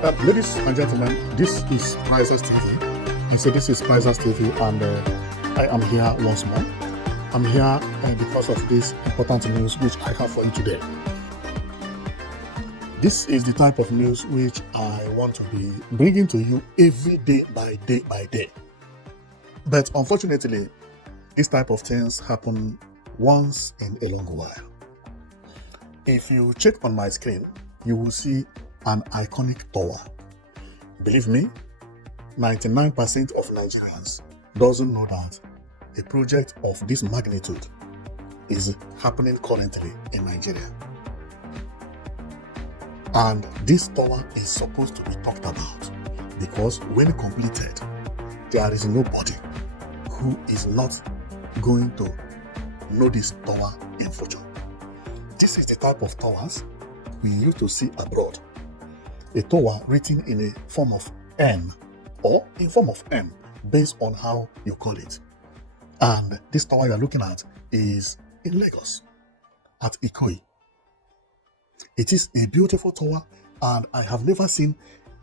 Ladies and gentlemen, this is Prizers TV. I say this is Prizers TV, and I am here once more. I'm here because of this important news which I have for you today. This is the type of news which I want to be bringing to you every day by day by day. But unfortunately, this type of things happen once in a long while. If you check on my screen, you will see an iconic tower. Believe me, 99% of Nigerians doesn't know that a project of this magnitude is happening currently in Nigeria. And this tower is supposed to be talked about because when completed, there is nobody who is not going to know this tower in future. This is the type of towers we used to see abroad. A tower written in a form of N or in form of M based on how you call it. And this tower you're looking at is in Lagos at Ikoyi. It is a beautiful tower, and I have never seen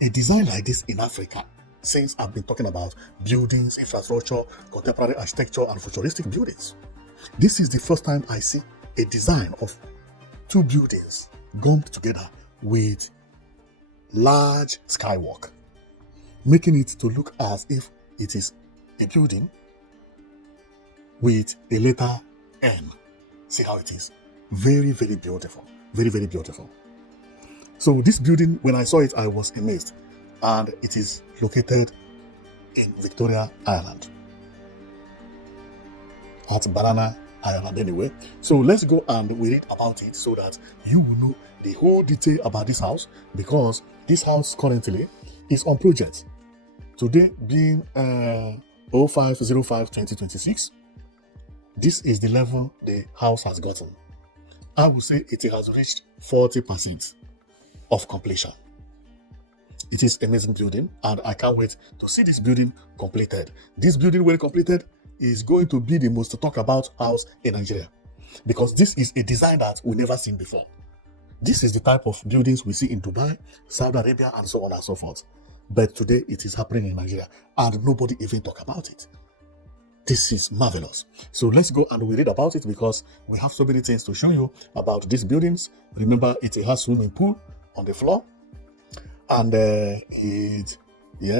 a design like this in Africa since I've been talking about buildings, infrastructure, contemporary architecture, and futuristic buildings. This is the first time I see a design of two buildings gummed together with large skywalk, making it to look as if it is a building with a letter N. See how it is? Very, very beautiful. Very, very beautiful. So this building, when I saw it, I was amazed. And it is located in Victoria, Ireland. At Banana Island anyway. So let's go and we read about it so that you will know the whole detail about this house, because this house currently is on project. Today being 05/05/2026, this is the level the house has gotten. I would say it has reached 40% of completion. It is an amazing building, and I can't wait to see this building completed. This building, when completed, is going to be the most talked about house in Nigeria, because this is a design that we've never seen before. This is the type of buildings we see in Dubai, Saudi Arabia, and so on and so forth. But today it is happening in Nigeria, and nobody even talk about it. This is marvelous. So let's go and we read about it, because we have so many things to show you about these buildings. Remember, it has swimming pool on the floor, and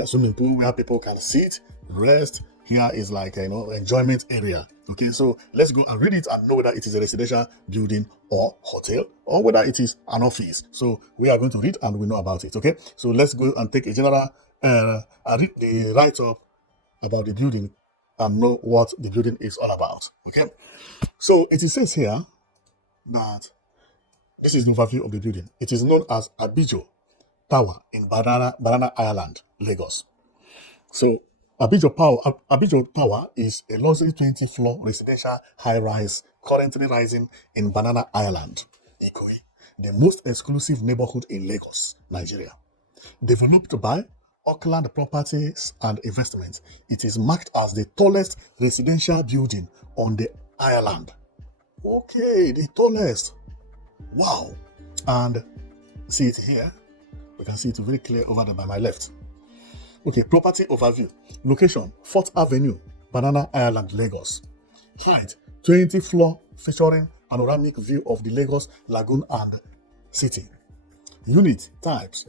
swimming pool where people can sit, rest. Here is like enjoyment area. Okay, so let's go and read it and know whether it is a residential building or hotel, or whether it is an office. So we are going to read and we know about it. Okay, so let's go and take a general read the write-up about the building and know what the building is all about. Okay, so it says here that this is the overview of the building. It is known as Bijou Tower in Banana Island, Lagos. So Bijou Tower is a luxury 20-floor residential high-rise currently rising in Banana Island, Ikoyi, the most exclusive neighborhood in Lagos, Nigeria. Developed by Auckland Properties and Investments, it is marked as the tallest residential building on the island. Okay, the tallest. Wow. And see it here. We can see it very clear over there by my left. Okay, property overview. Location, 4th Avenue, Banana Island, Lagos. Height, 20 floor featuring panoramic view of the Lagos Lagoon and city. Unit types,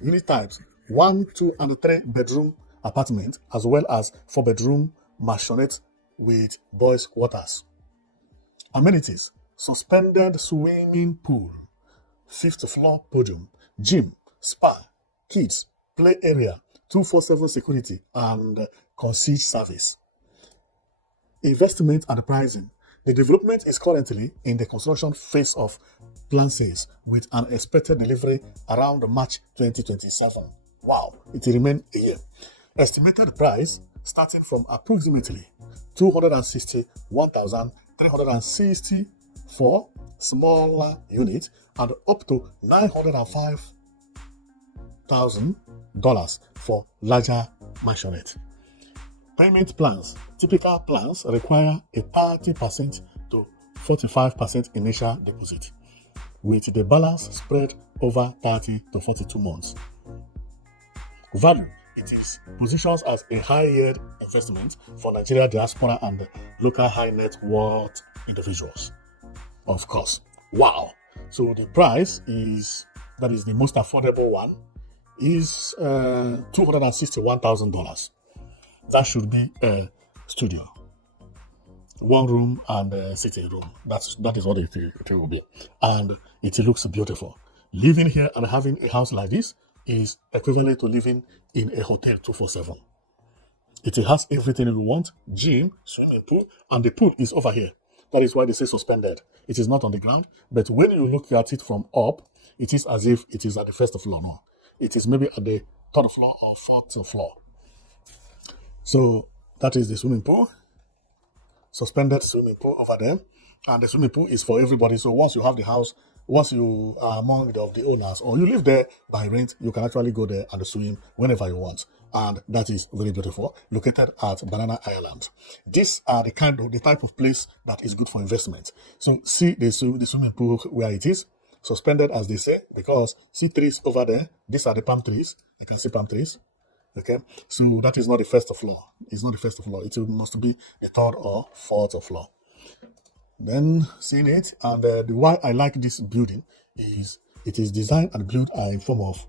1, 2, and 3 bedroom apartment, as well as 4-bedroom mansionette with boys' quarters. Amenities, suspended swimming pool, 5th floor podium, gym, spa, kids, play area, 24/7 security, and concierge service. Investment and pricing. The development is currently in the construction phase of plan sales, with an expected delivery around March 2027. Wow, it will remain a year. Estimated price starting from approximately 261,360 for smaller units and up to $905,000 for larger mansionette. Payment plans. Typical plans require a 30% to 45% initial deposit, with the balance spread over 30 to 42 months. Value. It is positions as a high-yield investment for Nigeria diaspora and local high net worth individuals. Of course. Wow. So the price is, that is the most affordable one, is $261,000. That should be a studio, one room and a sitting room. That is what it will be, and it looks beautiful. Living here and having a house like this is equivalent to living in a hotel 247. It has everything you want: gym, swimming pool, and the pool is over here. That is why they say suspended. It is not on the ground, but when you look at it from up, it is as if it is at the first floor. No, it is maybe at the third floor or fourth floor. So that is the swimming pool, suspended swimming pool over there, and the swimming pool is for everybody. So once you have the house, once you are among the owners or you live there by rent, you can actually go there and swim whenever you want. And that is very beautiful, located at Banana Island. These are the type of place that is good for investment. So see the swimming pool where it is, suspended as they say, because see trees over there. These are the palm trees. You can see palm trees. Okay, so that is not the first floor. It's not the first floor. It must be the third or fourth floor. Then seeing it, and the why I like this building is it is designed and built in form of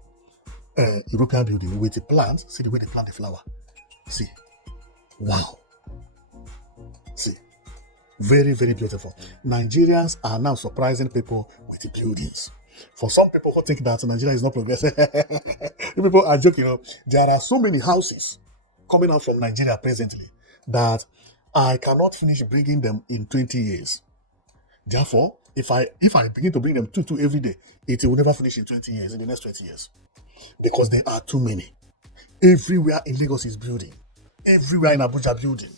European building with the plants. See the way they plant the flower. See, wow. See, very, very beautiful. Nigerians are now surprising people with the buildings. For some people who think that Nigeria is not progressive, people are joking. There are so many houses coming out from Nigeria presently that I cannot finish bringing them in 20 years. Therefore, if I begin to bring them two every day, it will never finish in 20 years, in the next 20 years. Because there are too many. Everywhere in Lagos is building. Everywhere in Abuja building.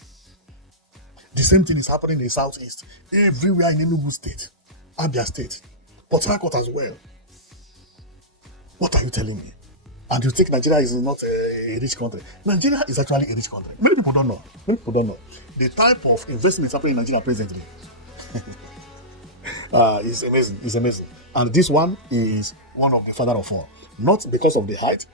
The same thing is happening in the southeast. Everywhere in Enugu State, Abia State, Port Harcourt as well. What are you telling me? And you think Nigeria is not a rich country? Nigeria is actually a rich country. Many people don't know. The type of investments happening in Nigeria presently is amazing. It's amazing. And this one is one of the father of all. Not because of the height,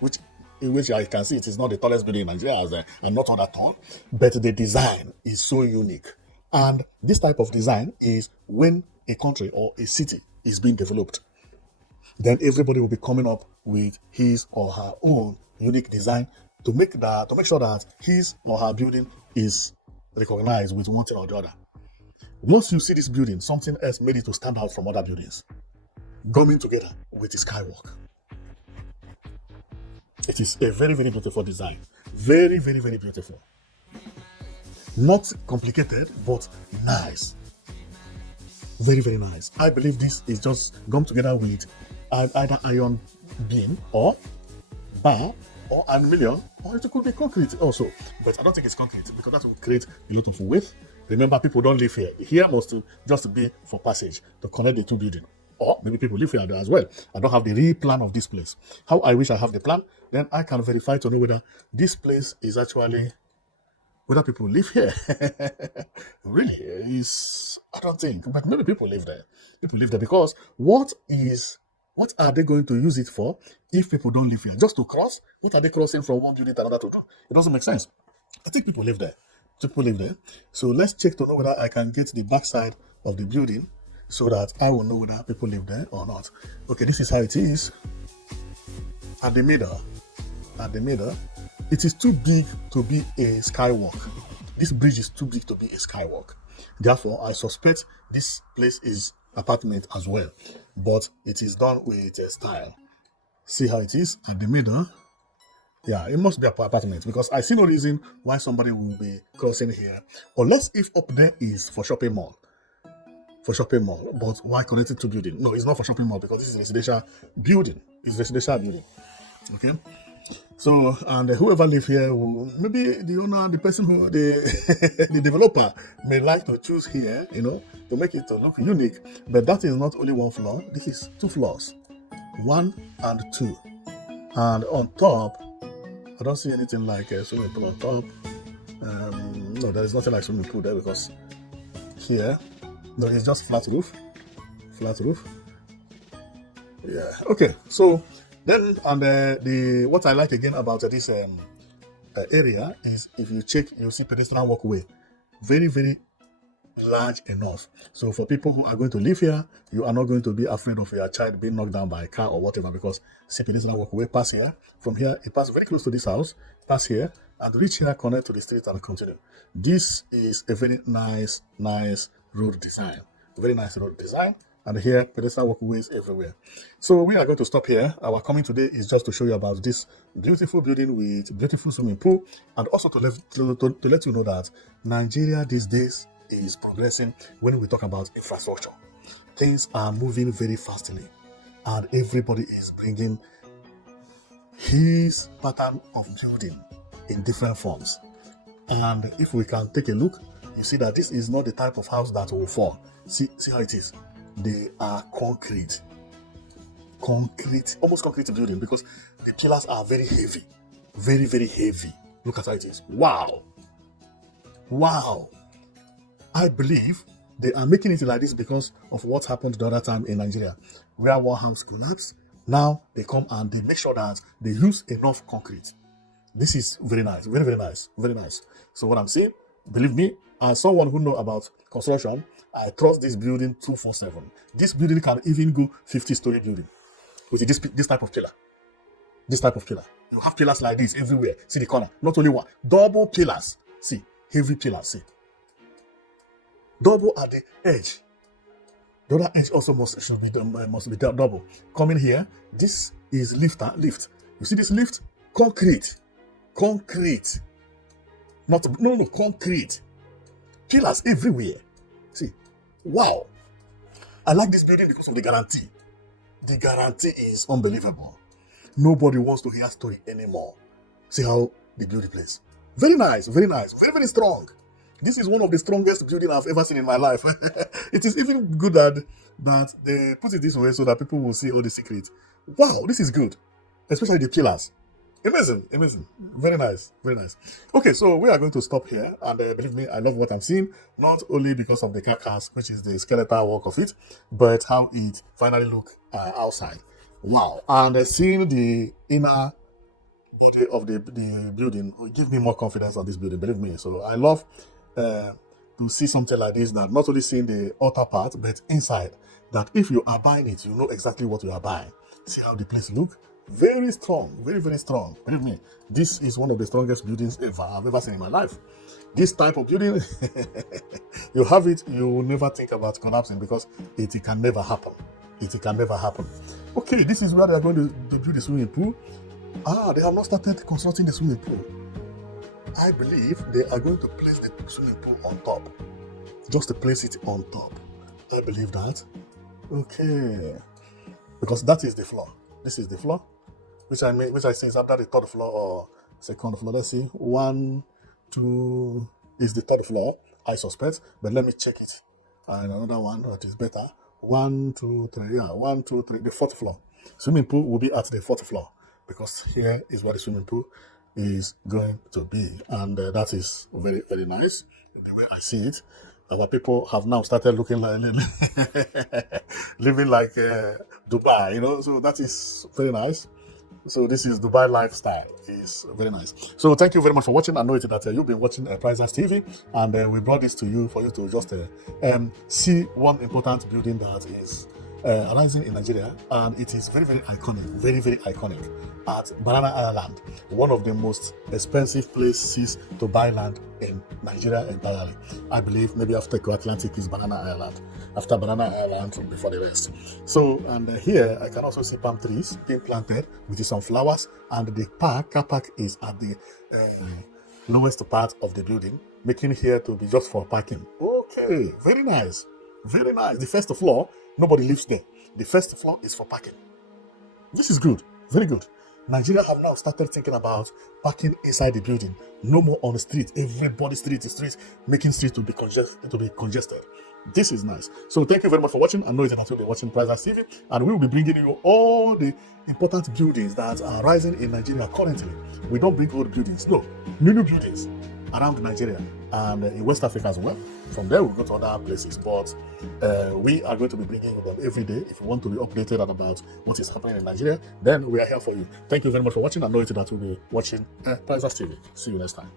in which I can see it is not the tallest building in Nigeria and not all that tall, but the design is so unique. And this type of design is when a country or a city is being developed, then everybody will be coming up with his or her own unique design to make sure that his or her building is recognized with one thing or the other. Once you see this building, something else made it to stand out from other buildings, coming together with the skywalk. It is a very, very beautiful design. Very, very, very beautiful. Not complicated, but nice. Very, very nice. I believe this is just gone together with either iron beam or bar or aluminium, or it could be concrete also. But I don't think it's concrete because that will create a lot of weight. Remember, people don't live here. Here must just be for passage to connect the two buildings. Or maybe people live here as well. I don't have the real plan of this place. How I wish I have the plan, then I can verify to know whether this place is actually, whether people live here. Really, I don't think, but maybe people live there. People live there because what are they going to use it for if people don't live here? Just to cross? What are they crossing from one building to another to do? It doesn't make sense. I think people live there. So let's check to know whether I can get the backside of the building so that I will know whether people live there or not. Okay, this is how it is. At the middle, it is too big to be a skywalk. This bridge is too big to be a skywalk. Therefore, I suspect this place is apartment as well, but it is done with a style. See how it is at the middle. Yeah, it must be an apartment because I see no reason why somebody will be crossing here, unless if up there is for shopping mall. But why connected to building? No, it's not for shopping mall because this is residential building. Okay. So, and whoever live here, maybe the owner, the person who, the developer may like to choose here, to make it look unique. But that is not only one floor. This is 2 floors, 1 and 2. And on top, I don't see anything like a swimming pool on top. No, there is nothing like swimming pool there because here, no, it's just flat roof. Yeah. Okay. So Then, and the what I like again about this area is if you check, you'll see pedestrian walkway, very very large enough. So for people who are going to live here, you are not going to be afraid of your child being knocked down by a car or whatever, because see pedestrian walkway pass here. From here, it pass very close to this house, pass here, and reach here, connect to the street and continue. This is a very nice road design. Very nice road design. And here, pedestrian walkways everywhere. So we are going to stop here. Our coming today is just to show you about this beautiful building with beautiful swimming pool, and also to let you know that Nigeria these days is progressing when we talk about infrastructure. Things are moving very fastly, and everybody is bringing his pattern of building in different forms. And if we can take a look, you see that this is not the type of house that will fall. See how it is. They are concrete, almost concrete building, because the pillars are very heavy, very very heavy. Look at how it is. Wow. I believe they are making it like this because of what happened the other time in Nigeria, where one house collapsed. Now they come and they make sure that they use enough concrete. This is very nice, very very nice, very nice. So what I'm saying, believe me, as someone who know about construction, I trust this building 247. This building can even go 50-story building with this type of pillar. This type of pillar. You have pillars like this everywhere. See the corner. Not only one. Double pillars. See. Heavy pillars. See. Double at the edge. The other edge also must be double. Coming here. This is lift. You see this lift? Concrete. Concrete. No, concrete. Pillars everywhere. See. Wow. I like this building because of the guarantee. The guarantee is unbelievable. Nobody wants to hear story anymore. See how the building plays. Very nice, very nice, very, very strong. This is one of the strongest buildings I've ever seen in my life. It is even good that they put it this way so that people will see all the secrets. Wow, this is good. Especially the pillars. Amazing. Very nice, very nice. Okay, so we are going to stop here. And believe me, I love what I'm seeing. Not only because of the carcass, which is the skeletal work of it, but how it finally look outside. Wow. And seeing the inner body of the building will give me more confidence on this building, believe me. So I love to see something like this, that not only seeing the outer part, but inside, that if you are buying it, you know exactly what you are buying. See how the place look? Very strong, very, very strong. Believe me, this is one of the strongest buildings I've ever seen in my life. This type of building, you have it, you will never think about collapsing, because it can never happen. It can never happen. Okay, this is where they are going to build the swimming pool. They have not started constructing the swimming pool. I believe they are going to place the swimming pool on top. Just to place it on top. I believe that. Okay. Because that is the floor. This is the floor. Which I say is under the third floor or second floor. Let's see. 1, 2 is the third floor, I suspect. But let me check it. And another one that is better. 1, 2, 3. Yeah, 1, 2, 3. The fourth floor. Swimming pool will be at the fourth floor, because here is where the swimming pool is going to be. And that is very, very nice. The way I see it, our people have now started looking like living like Dubai, you know. So that is very nice. So this is Dubai lifestyle. It's very nice. So thank you very much for watching. I know that you've been watching Prizers TV, and we brought this to you for you to just see one important building that is rising in Nigeria, and it is very, very iconic, very, very iconic, at Banana Island, one of the most expensive places to buy land in Nigeria entirely. I believe maybe after Atlantic is Banana Island, after Banana Island before the rest. So, and here I can also see palm trees being planted with some flowers, and the car park is at the lowest part of the building, making here to be just for parking. Okay, very nice, very nice. The first floor, nobody lives there. The first floor is for parking. This is good, very good. Nigeria have now started thinking about parking inside the building. No more on the street. Everybody street to street, making street to be congested. This is nice. So thank you very much for watching. I know that you'll be watching Prizers TV, and we will be bringing you all the important buildings that are rising in Nigeria currently. We don't bring old buildings, no, new buildings. around Nigeria and in West Africa as well. From there, we'll go to other places. But we are going to be bringing you them every day. If you want to be updated about what is happening in Nigeria, then we are here for you. Thank you very much for watching. I know it that will be watching Prizes TV. See you next time.